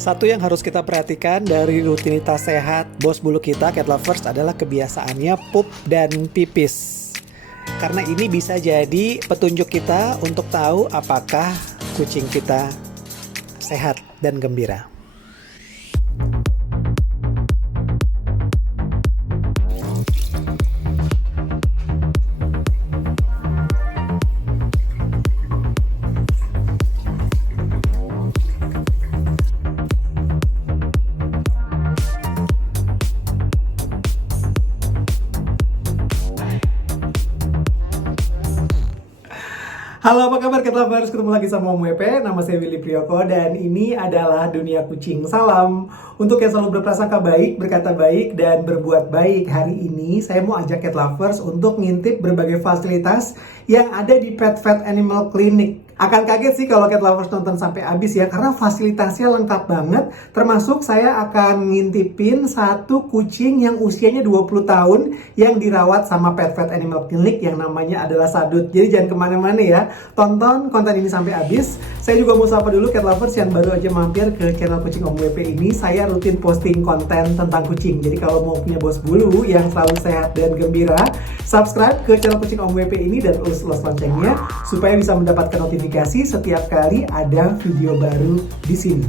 Satu yang harus kita perhatikan dari rutinitas sehat bos bulu kita, cat lovers, adalah kebiasaannya pup dan pipis. Karena ini bisa jadi petunjuk kita untuk tahu apakah kucing kita sehat dan gembira. Halo, apa kabar cat lovers? Ketemu lagi sama Om WP, nama saya Willy Priyoko, dan ini adalah Dunia Kucing. Salam untuk yang selalu berprasangka baik, berkata baik, dan berbuat baik. Hari ini saya mau ajak cat lovers untuk ngintip berbagai fasilitas yang ada di Pet Vet Animal Clinic. Akan kaget sih kalau cat lovers nonton sampai habis ya, karena fasilitasnya lengkap banget. Termasuk saya akan ngintipin satu kucing yang usianya 20 tahun yang dirawat sama Pet Vet Animal Clinic yang namanya adalah Sadut. Jadi jangan kemana-mana ya, tonton konten ini sampai habis. Saya juga mau sapa dulu cat lovers yang baru aja mampir ke channel Kucing Om WP ini. Saya rutin posting konten tentang kucing. Jadi kalau mau punya bos bulu yang selalu sehat dan gembira, subscribe ke channel Kucing Om WP ini dan urus loncengnya supaya bisa mendapatkan notifikasi setiap kali ada video baru di sini.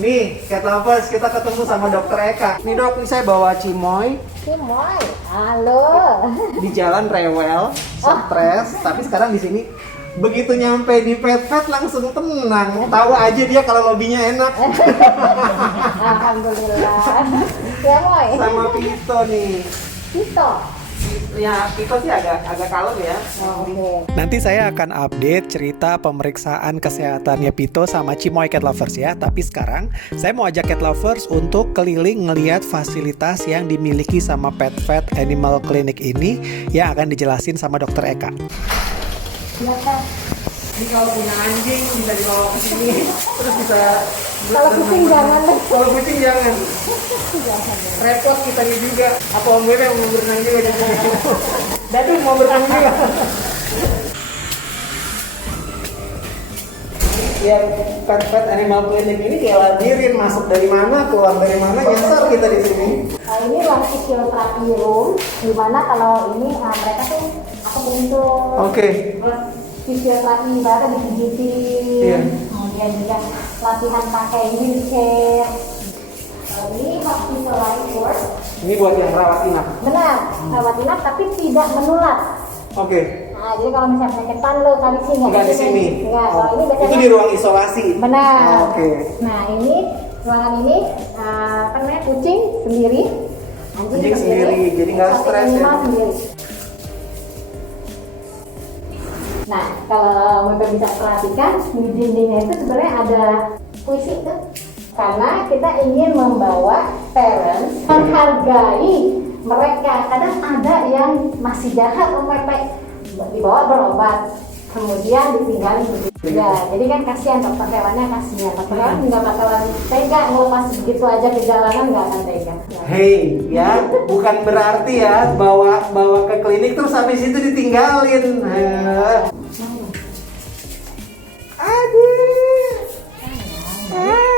Nih, cat lovers, kita ketemu sama Dokter Eka. Nih dok, ini saya bawa Cimoy. Cimoy, halo. Di jalan rewel, stres, tapi sekarang di sini begitu nyampe di Pet Vet langsung tenang. Tahu aja dia kalau lobbynya enak. Alhamdulillah. Ya Moy. Sama Pito nih. Pito. Ya, Pito sih agak kalem ya. Oke. Nanti saya akan update cerita pemeriksaan kesehatannya Pito sama Cimoy cat lovers ya. Tapi sekarang saya mau ajak cat lovers untuk keliling ngelihat fasilitas yang dimiliki sama Pet Vet Animal Clinic ini yang akan dijelasin sama Dokter Eka. Ya kan. Ini kalau punya anjing bisa dibawa ke sini, terus bisa. Kalau kucing jangan deh. Kalau kucing jangan. Jangan. Repot kita nih juga. Apa Om Bebe mau berenang juga di sini? Dadu mau berenang juga. Ya, Pet Vet Animal Clinic ini kayak labirin, masuk dari mana, keluar dari mana, nyasar kita di sini. Nah, ini ruang fisioterapi room, dimana kalau ini mereka tuh akupunktur. Oke. Terus fisioterapi ibaratnya dipijitin. Iya. Kemudian juga latihan pakai wheelchair. Ini hospitalized. Ini buat yang rawat inap. Benar, rawat inap tapi tidak menular. Oke. Nah, jadi kalau misalnya penyakit panle kali sini Enggak di sini. Enggak, kalau ini biasanya Itu di ruang isolasi. benar. Oke. Nah, ini ruangan ini apa namanya? Kucing sendiri, Anjing sendiri, jadi nggak satu stres ya. animal sendiri. Nah, kalau Bapak bisa perhatikan di dindingnya itu sebenarnya ada puisi tuh. Karena kita ingin membawa parents menghargai mereka. Kadang ada yang masih jahat dibawa berobat, kemudian ditinggalin begitu. Ya, jadi kan kasihan dokter hewannya, kasihan. Dokter hewan nggak bakalan tega ngelepas begitu aja ke jalanan, nggak akan tega. Hey, ya, bukan berarti ya bawa ke klinik terus habis itu ditinggalin.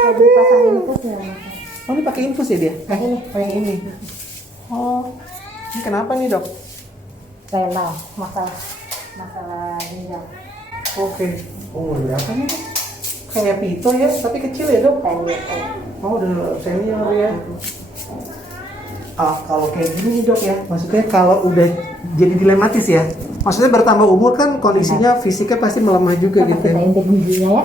Kalau dipasang infusnya. Oh, ini pakai infus ya dia? Ini. Oh, yang ini. Oh, ini kenapa nih dok? Renal, masalah ginjal. Oke. Oh, berapa nih dok? Kayak Pito ya, tapi kecil ya dok? Oh, udah senior ya. Ah, kalau kayak gini nih dok ya, maksudnya kalau udah jadi dilematis ya. Maksudnya bertambah umur kan kondisinya fisiknya pasti melemah juga gitu Kita ya. intip gizinya ya.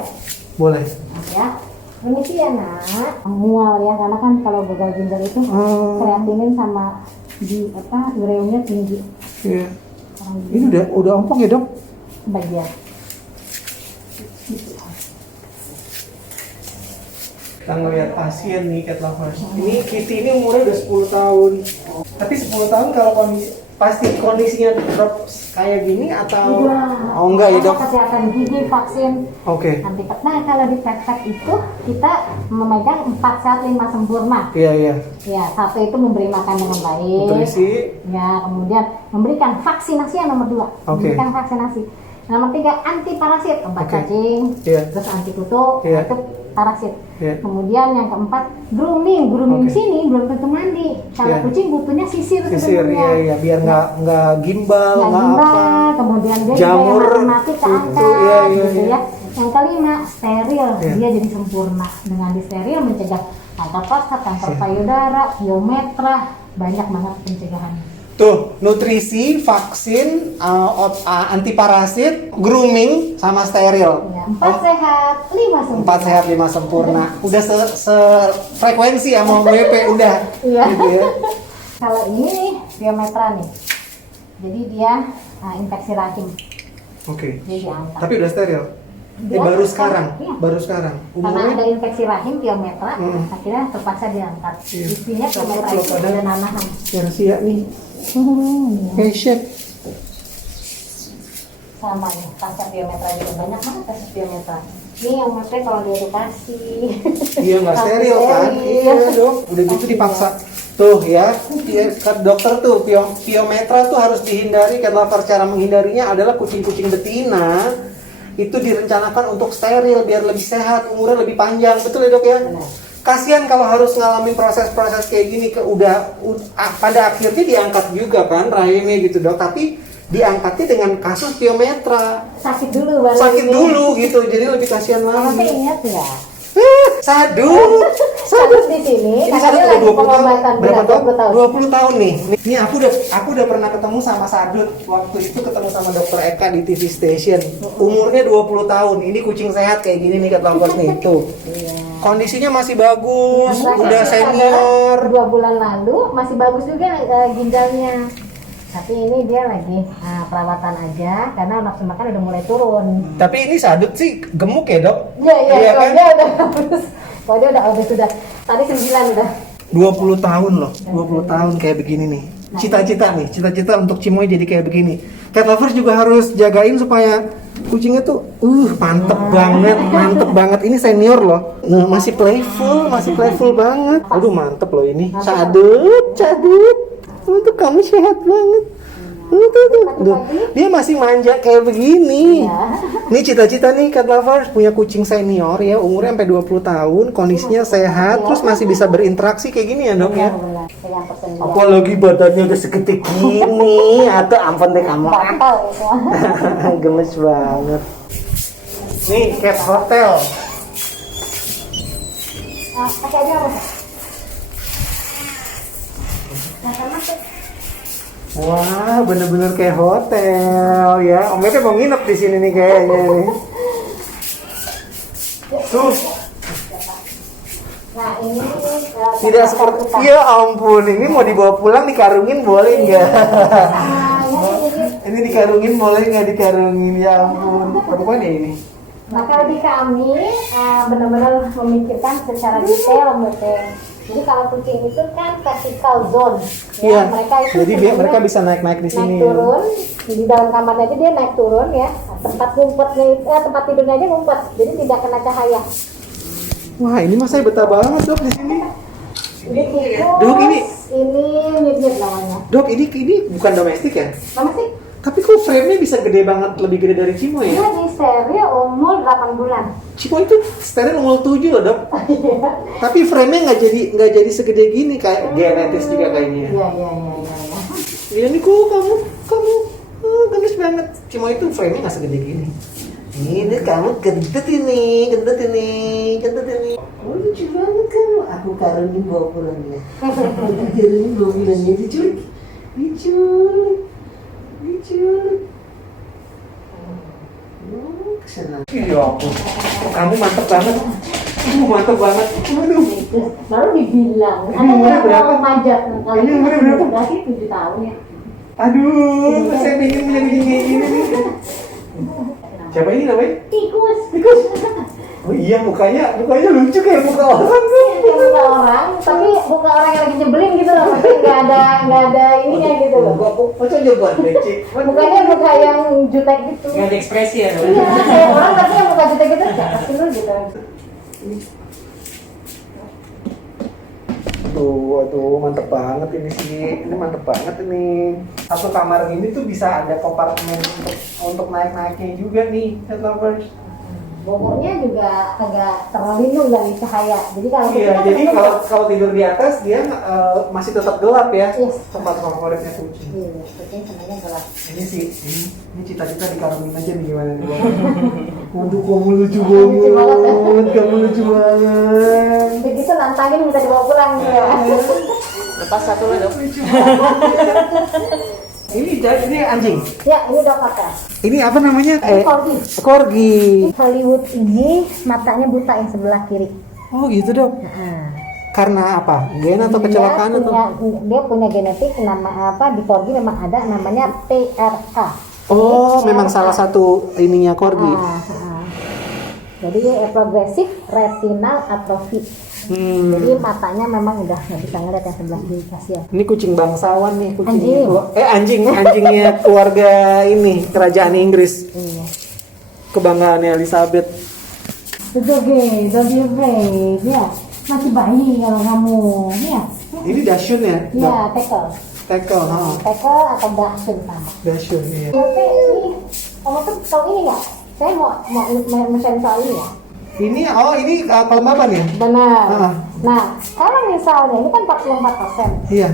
Boleh. Ya. Ini sih ya nak, mual ya, karena kan kalau gagal ginjal itu kreatinin sama di ureumnya tinggi. Iya. Ini udah ompong ya dok? Bagian. Kita ngeliat pasien nih cat lovers. Ini Kitty ini umurnya udah 10 tahun. Tapi 10 tahun kalau kondisi pasti kondisinya drop kayak gini atau Iya. oh enggak ya, Dok? Kesehatan gigi, vaksin, Oke. anti nah kalau di pet itu kita memegang 4 sehat 5 sempurna. Iya, iya. Ya, satu itu memberi makan dengan baik. Nutrisi. Ya, kemudian memberikan vaksinasi yang nomor 2. Oke. Memberikan vaksinasi. Nomor 3 anti parasit, obat Oke. cacing, Iya. terus anti kutu, Iya. itu parasit. Iya. Kemudian yang keempat grooming. Grooming Oke. sini belum tentu mandi. Kalau Iya. kucing butuhnya sisir Sisir, sebenarnya. iya, iya, biar nggak gimbal, Nggak nggak gimbal, apa. kemudian dia Jamur, juga yang mati keangkat, gitu, iya, iya, gitu iya. ya. Yang kelima steril, Iya. dia jadi sempurna. Dengan disteril mencegah kanker prostat, kanker Iya. payudara, piometra, banyak banget pencegahannya. Tuh, nutrisi, vaksin, anti parasit, grooming, sama steril. Ya, 4 sehat, 5 sempurna. 4 sehat 5 sempurna. Udah frekuensi sama WP udah. Iya. Gitu ya. Kalau ini nih piometra nih, jadi dia infeksi rahim, Oke. dia diangkat. Tapi udah steril. Dia Baru angkat, sekarang. iya. Baru sekarang. Karena ada Umurnya infeksi rahim piometra, akhirnya terpaksa diangkat. Iya. Isinya piometra Kalau itu pada- ada nanahan. Persia nih. Patient. Sama nih, pasca piometra juga banyak banget pasca piometra. Ini yang maksudnya kalau diedukasi. Iya nggak Tapi steril kan? Iya dong. Udah gitu dipaksa. Tuh ya, dokter tuh piometra tuh harus dihindari karena cara menghindarinya adalah kucing-kucing betina itu direncanakan untuk steril biar lebih sehat, umurnya lebih panjang. Betul ya, Dok ya? Benar. Kasihan kalau harus ngalamin proses-proses kayak gini pada akhirnya diangkat juga kan rahimnya gitu, Dok. Tapi diangkatnya dengan kasus piometra. Sakit dulu baru Sakit ini. dulu gitu. Jadi lebih kasihan Tapi lagi. ingat ya, Sadu. sadut di sini Ini karena Sadu dia udah lagi 20 tahun. pengobatan Berapa berat, tahun? 20 tahun. 20 tahun nih. Ini aku udah pernah ketemu sama Sadut. Waktu itu ketemu sama Dokter Eka di TV Station. Umurnya 20 tahun. Ini kucing sehat kayak gini nih kata Lovers nih tuh. Iya. Kondisinya masih bagus, Yang udah terakhir senior. adalah 2 bulan lalu masih bagus juga ginjalnya. Tapi ini dia lagi perawatan aja karena nafsu makan udah mulai turun. Tapi ini Sadut sih gemuk ya, Dok? Iya, Iya kalau kan? dia udah bagus. Kalau dia udah obes sudah. Tadi 9 udah. 20 tahun loh, 20 tahun kayak begini nih. Cita-cita untuk Cimoy jadi kayak begini. Cat lovers juga harus jagain supaya kucingnya tuh mantep banget. Ini senior loh. Nah, masih playful banget. Aduh, mantep loh ini. Sadut. Untuk kamu sehat banget. Tuh. Dia masih manja kayak begini. Ini cita-cita nih Cat lovers punya kucing senior ya, umurnya sampai 20 tahun, kondisinya sehat, terus masih bisa berinteraksi kayak gini ya, Dok ya. Benar, dengan persendian. Apalagi badannya udah segede gini, atau ampun deh kamu. Nggak tahu semua. Gemes banget. Nih, Cat Hotel. Pakai aja apa? Nah, sama tuh. Wah, bener-bener kayak hotel ya. Om Bebe mau nginep di sini nih kayaknya nih. Tuh, Nah, ini tidak seperti, ya ampun, ini mau dibawa pulang dikarungin boleh nggak? Ini dikarungin boleh nggak dikarungin? Ya ampun, perempuan ya ini. Nah, kalau di kami benar-benar memikirkan secara detail, Mbak Teh. Jadi kalau kucing itu kan vertical zone, Iya. mereka itu Jadi sebenarnya mereka bisa naik-naik di sini. naik turun di dalam kamarnya aja dia naik turun ya. Tempat ngumpetnya tempat tidurnya aja ngumpet, jadi tidak kena cahaya. Wah, ini mah saya betah banget, Dok, di sini. Ini tikus, Dok, ini nyut-nyut namanya. Dok, ini bukan domestik ya? Sama sih? Tapi kok frame-nya bisa gede banget, lebih gede dari Cimo Dia ya? di steril umur 8 bulan. Cimo itu steril umur 7 loh, Dok. Tapi frame-nya nggak jadi segede gini, kayak genetis juga kayaknya. Iya. Iya nih kok kamu gemes banget. Cimo itu frame-nya nggak segede gini. Ini kamu gendut ini. Oh, lucu banget kamu. Aku karungin bawa pulangnya. Lucu. Senang. Iya aku. Kamu mantep banget. Mantep banget. Aduh. Baru dibilang. Ini Ada umurnya yang berapa? mau manjat. Kalau Ini umurnya berapa? berarti 7 tahun ya. Aduh, saya pengen punya kucing kayak gini nih. Siapa ini namanya? Tikus. Oh iya, mukanya lucu kayak muka orang tuh. Kayak muka orang, tapi muka orang yang lagi nyebelin gitu loh, maksudnya nggak ada ininya gitu loh. Macam jawaban becek. Mukanya muka yang jutek gitu. Nggak ada ekspresi ya. Iya, kayak orang tapi yang muka jutek gitu, siapa sih lu gitu. Aduh, mantep banget ini sih. Ini mantep banget ini. Satu kamar ini tuh bisa ada kompartemen untuk naik-naiknya juga nih, Pet Lovers. Boboknya juga agak terlindung dari cahaya. Jadi kalau Iya, kita jadi kalau tidur di atas dia masih tetap gelap ya. Yes. Tempat favoritnya kucing. iya, kucing sebenarnya gelap. Ini sih, ini cita-cita dikarungin aja nih gimana nih. Waduh, kamu lucu banget, kamu lucu banget. Begitu nantangin bisa dibawa pulang ya. Lepas satu lah dok. Lucu banget. Ini anjing. Ya, ini dog apa? Ini apa namanya? Ini corgi. Corgi. Hollywood ini matanya buta yang sebelah kiri. Oh gitu dok. Nah, Karena apa? Gen atau kecelakaan atau? dia punya genetik nama apa di corgi memang ada namanya PRA. Oh, PRA. memang salah satu ininya corgi. Jadi progresif retinal atrophy. Jadi matanya memang udah nggak bisa ngeliat yang sebelah kiri, kasihan. Ini kucing bangsawan nih, Anjing. anjingnya keluarga ini kerajaan Inggris. Iya. Kebanggaannya Elizabeth. Doge, ya masih bayi kalau kamu, ya. Ini Dachshund ya? Ya, tackle. Tackle, Tackle atau dachshund sama. Dachshund iya. Tapi ini, kamu tuh tahu ini nggak? Saya mau share soal ini ya. Ini kelembaban ya? Benar. Nah, kalau misalnya ini kan 44%. Iya.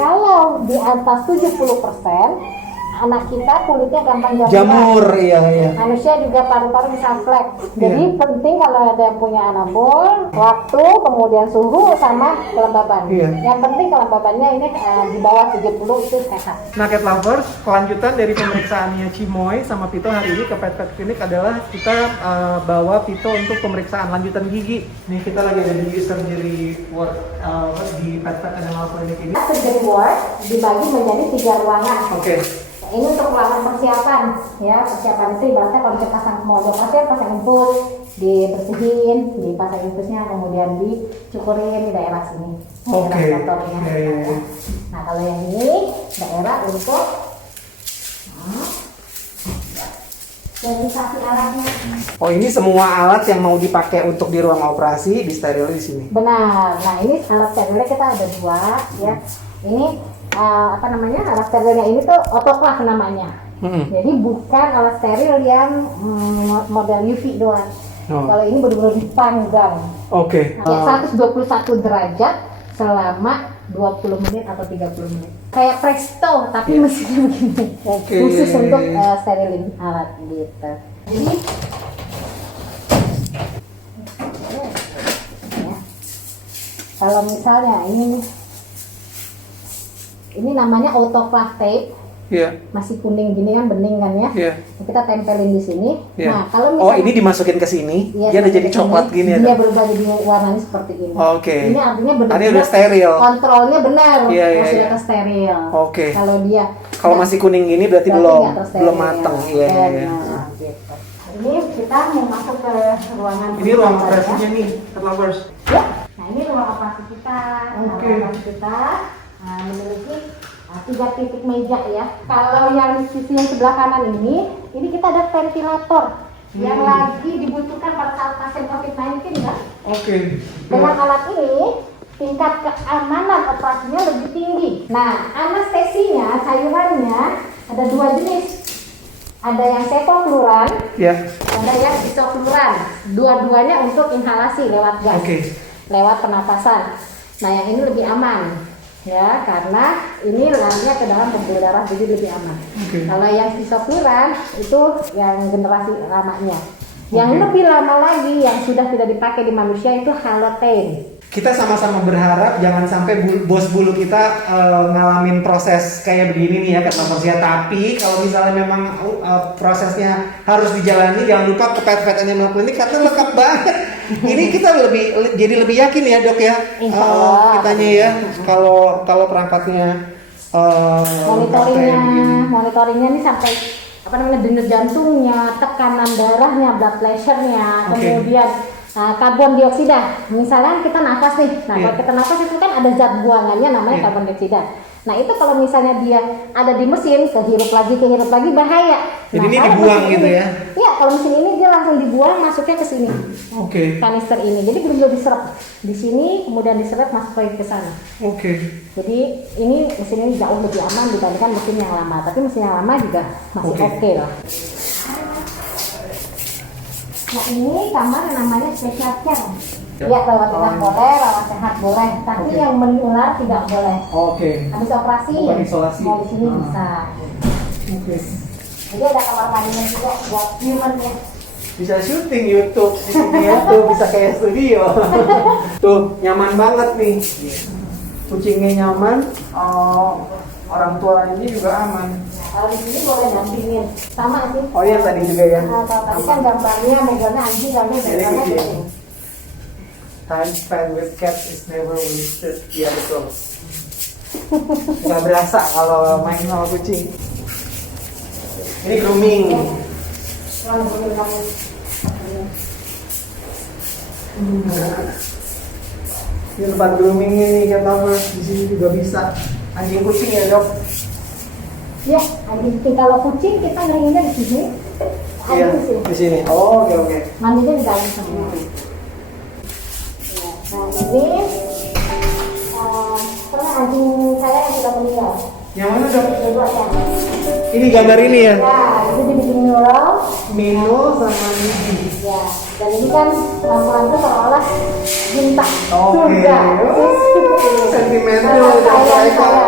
Kalau di atas 70%, anak kita kulitnya gampang Jamur, iya. Manusia juga paru-paru bisa flek. Jadi penting kalau ada yang punya anabol, waktu, kemudian suhu sama kelembaban. Iya. Yang penting kelembabannya ini di bawah 70 itu sehat. Nah, Cat Lovers, kelanjutan dari pemeriksaannya Cimoy sama Pito hari ini ke Pet Clinic adalah kita bawa Pito untuk pemeriksaan lanjutan gigi. Nih kita lagi ada di surgery ward di Pet Animal Clinic ini. Surgery ward dibagi menjadi 3 ruangan. Oke. Nah, ini untuk ruangan persiapan, ya persiapan itu ibaratnya kalau kita pasang mau ada pasien pasang infus, dibersihin, dipasang infusnya, kemudian dicukurin di daerah sini, daerah Oke. motornya. Iya. Nah kalau yang ini daerah untuk sterilisasi alatnya. Oh, ini semua alat yang mau dipakai untuk di ruang operasi disteril di sini. Benar. Nah ini alat sterilnya kita ada 2, ya. Ini alat sterilnya ini tuh autoclave namanya. Jadi bukan alat steril yang model UV doang. Kalau ini benar-benar dipanggang. Oke. Ya 121 derajat selama 20 menit atau 30 menit. Kayak presto tapi mesinnya begini. Khusus untuk sterilin alat gitu. Jadi ya. Kalau misalnya ini namanya autoclave tape. Iya. Masih kuning gini kan, bening kan ya. Iya. Kita tempelin di sini. Iya. Nah, kalau misalnya ini dimasukin ke sini, iya, dia udah jadi coklat gini ya. Dia berubah jadi warnanya seperti ini. Oke. Ini artinya benar. Ini udah steril. Kontrolnya benar. Iya, masih iya. steril. Oke. Kalau masih kuning gini berarti belum matang. Iya. Gitu. Ini kita mau masuk ke ruangan. Ini ruang operasinya nih, Cat Lovers. Ya. Nah, ini ruang operasi kita. Oke. Ruang operasi kita memiliki 3 titik meja ya. Kalau yang sisi yang sebelah kanan ini kita ada ventilator yang lagi dibutuhkan pada saat pasien COVID-19 kan. Oke. Dengan alat ini tingkat keamanan operasinya lebih tinggi. Nah, anestesinya, cairannya ada 2 jenis. Ada yang sevofluran, Ya. ada yang isofluran. Dua-duanya untuk inhalasi lewat gas, lewat pernapasan. Nah, yang ini lebih aman. Ya, karena ini larinya ke dalam pembuluh darah, jadi lebih aman. Kalau yang isofluran itu yang generasi lamanya. Yang lebih lama lagi yang sudah tidak dipakai di manusia itu halothane. Kita sama-sama berharap jangan sampai bos bulu kita ngalamin proses kayak begini nih ya, Cat Lovers ya. Tapi kalau misalnya memang prosesnya harus dijalani, jangan lupa ke Pet Animal Clinic karena lengkap banget. Ini kita jadi lebih yakin ya dok ya, kitanya ya, kalau perangkatnya monitoringnya nih sampai denyut jantungnya, tekanan darahnya, blood pressure-nya, kemudian karbon dioksida. Misalnya kita nafas nih, nah kalau kita nafas itu kan ada zat buangannya namanya karbon dioksida. Nah itu kalau misalnya dia ada di mesin, kehirup lagi bahaya. Jadi Nah, ini kalau dibuang mesin gitu ini- ya? Iya, kalau mesin ini dia langsung dibuang, masuknya ke sini. Oke. Kanister ini, jadi belum diserap di sini, kemudian diserap masuk lagi ke sana. Oke. Jadi ini mesin ini jauh lebih aman dibandingkan mesin yang lama, tapi mesin yang lama juga masih Oke. oke lah. Nah ini kamar yang namanya special care. Ya rawat inap boleh, rawat sehat boleh, tapi yang menular tidak boleh. Oke. Habis operasi, Bukan isolasi. mau di sini bisa. Oke. Jadi ada kamar mandinya juga buat human ya. Bisa syuting YouTube di sini ya tuh, bisa kayak studio. Tuh nyaman banget nih. Kucingnya nyaman, orang tua ini juga aman. Kalau di sini boleh dampingin, sama sih. Oh iya tadi juga ya. Nah, kalau tadi kan gambarnya megalnya anjing, kalau ini Ini megalnya kucing. kucing. Time spent with cat is never wasted. Iya betul. Nggak berasa kalau main sama kucing. Ini grooming. Kalau boleh kamu. Ini tempat grooming ini cat lovers. Di sini juga bisa. Anjing kucing ya dok. Ya, anjing kucing. Kalau kucing kita ngeringinnya di sini. Iya Anjing di sini. di sini. Oh oke oke. Mandinya di dalam semua. Ya, nah ini pernah anjing saya yang sudah meninggal. Yang mana dok? Dua ya. Ini gambar ini ya. Ya, itu dibikin mural. Mino sama Midi. Ya, dan ini kan lampu-lampu seolah bintang Oke. surga. Sentimental Nah, dok sayang mereka. saya.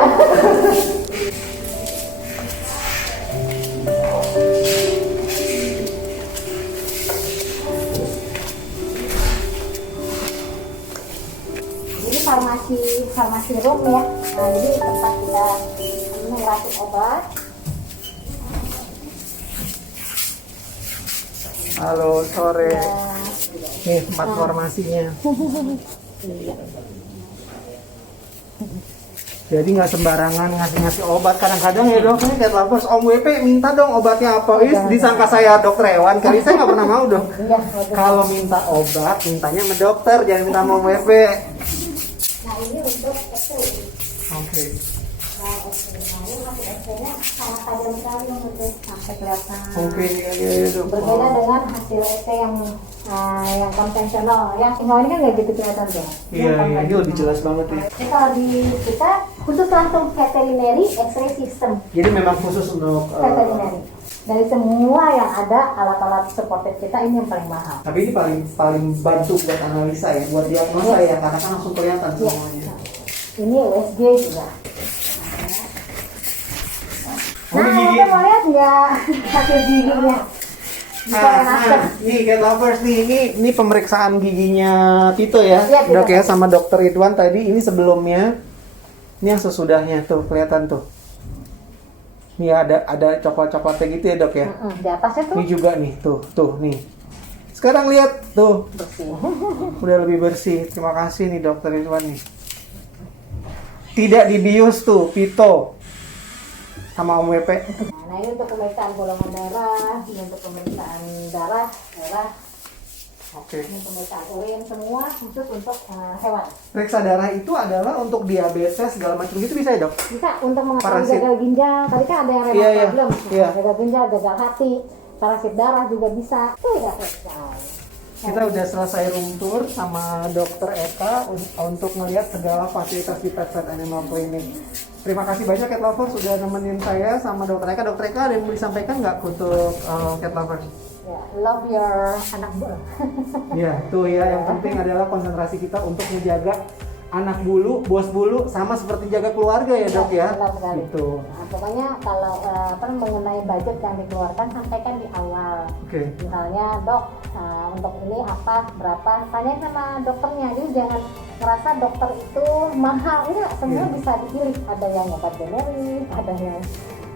Jadi farmasi room ya. Nah, jadi tempat kita ngeracik obat. Halo sore. Ya, Nih tempat farmasinya. Jadi nggak sembarangan ngasih obat. Kadang-kadang ya dok, ini cat lovers, Om WP minta dong obatnya apa? Disangka saya dokter hewan, kali saya nggak pernah mau dong. iya, bagus. Kalau minta obat, mintanya sama dokter, jangan minta sama Om WP. Nah, ini untuk X-ray. Oke. Nah, X-ray. Nah, ini hasil X-ray-nya sangat tajam sekali menurut sampai kelihatan. Oke, iya dok. Berbeda dengan hasil X-ray yang konvensional ya. Semua ini kan nggak gitu kelihatan tuh. Iya, ini lebih jelas banget ya. Jadi kalau di kita khusus langsung veterinary X-ray system Jadi memang khusus untuk veterinary. Dari semua yang ada alat-alat supported kita ini yang paling mahal. tapi ini paling bantu buat analisa ya, buat diagnosa ya, karena kan langsung kelihatan Iya. semuanya. Ini USG juga. Oh, Nah, gigi. kita mau lihat nggak hasil giginya? Nah, nih cat lovers nih, ini pemeriksaan giginya Tito ya, Iya, Tito. dok ya, sama dokter Ridwan tadi. Ini sebelumnya, ini yang sesudahnya tuh kelihatan tuh. Nih ada coklat-coklatnya gitu ya dok ya. Di atasnya tuh Ini juga nih, tuh nih. Sekarang lihat tuh, bersih. udah lebih bersih. Terima kasih nih dokter Ridwan nih. Tidak dibius tuh, Tito sama Om WP. Nah, ini untuk pemeriksaan golongan darah, ini untuk pemeriksaan darah, Oke. ini pemeriksaan urin, semua khusus untuk hewan. Periksa darah itu adalah untuk diabetes segala macam gitu bisa ya dok? Bisa untuk mengetahui Parasit. gagal ginjal. Tadi kan ada yang renal Iya, iya. problem, Iya. gagal ginjal, gagal hati, parasit darah juga bisa. Tuh ya periksa. Kita udah selesai room tour sama dokter Eka untuk ngelihat segala fasilitas di Pet Pet Animal Clinic. Terima kasih banyak cat lovers sudah nemenin saya sama dokter Eka. Dokter Eka ada yang mau disampaikan nggak untuk cat lovers? Ya, love your anak buah. Iya, tuh ya yang penting adalah konsentrasi kita untuk menjaga anak bulu, bos bulu sama seperti jaga keluarga ya dok ya. Benar sekali. Gitu. Nah, pokoknya kalau mengenai budget yang dikeluarkan sampaikan di awal. Oke. Misalnya dok, untuk ini apa berapa? Tanya sama dokternya. Jadi jangan ngerasa dokter itu mahal. Enggak, semua Iya. bisa dipilih. Ada yang obat generis,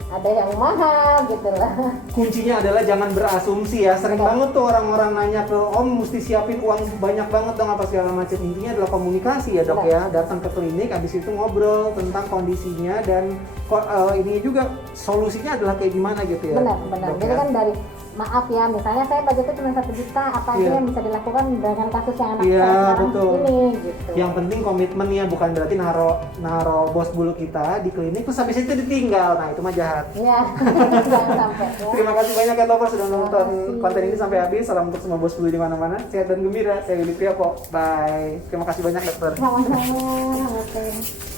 ada yang mahal gitu lah. Kuncinya adalah jangan berasumsi ya. Sering banget tuh orang-orang nanya ke Om mesti siapin uang banyak banget dong apa segala macam. Intinya adalah komunikasi ya dok ya. Datang ke klinik, habis itu ngobrol tentang kondisinya dan ini juga solusinya adalah kayak gimana gitu ya. Benar. Dok, Jadi ya? kan dari maaf ya, misalnya saya budgetnya cuma 1 juta, apa aja Iya. yang bisa dilakukan dengan kasus yang anak Iya, saya sekarang betul. ini gitu. Yang penting komitmen ya, bukan berarti naro bos bulu kita di klinik terus habis itu ditinggal. Nah, itu mah jahat. Iya, jangan sampai ya. Terima kasih banyak ya Topper sudah nonton kasih. konten ini sampai habis. Salam untuk semua bos bulu di mana-mana. Sehat dan gembira. Saya Willy Prioko. Bye. Terima kasih banyak dokter. Sama-sama. Oke.